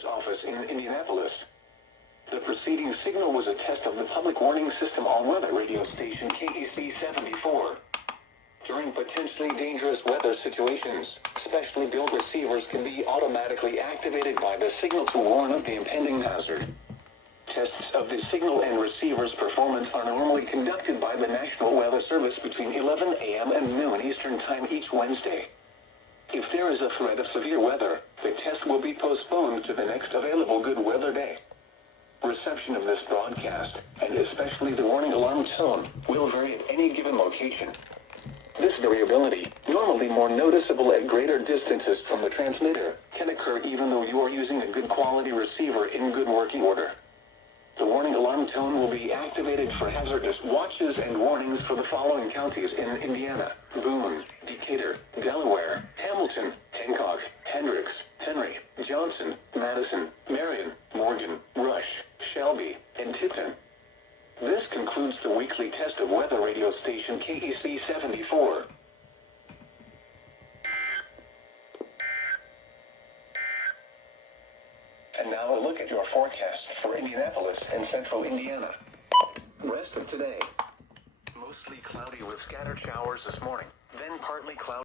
Service office in Indianapolis. The preceding signal was a test of the public warning system all-weather radio station KEC 74. During potentially dangerous weather situations, specially built receivers can be automatically activated by the signal to warn of the impending hazard. Tests of the signal and receiver's performance are normally conducted by the National Weather Service between 11 a.m. and noon Eastern Time each Wednesday. If there is a threat of severe weather, the test will be postponed to the next available good weather day. Reception of this broadcast, and especially the warning alarm tone, will vary at any given location. This variability, normally more noticeable at greater distances from the transmitter, can occur even though you are using a good quality receiver in good working order. The warning alarm tone will be activated for hazardous watches and warnings for the following counties in Indiana: Boone, Decatur, Delaware, Hamilton, Hancock, Hendricks, Henry, Johnson, Madison, Marion, Morgan, Rush, Shelby, and Tipton. This concludes the weekly test of weather radio station KEC 74. And now a look at your forecast for Indianapolis and central Indiana. Rest of today. Mostly cloudy with scattered showers this morning, then partly cloudy.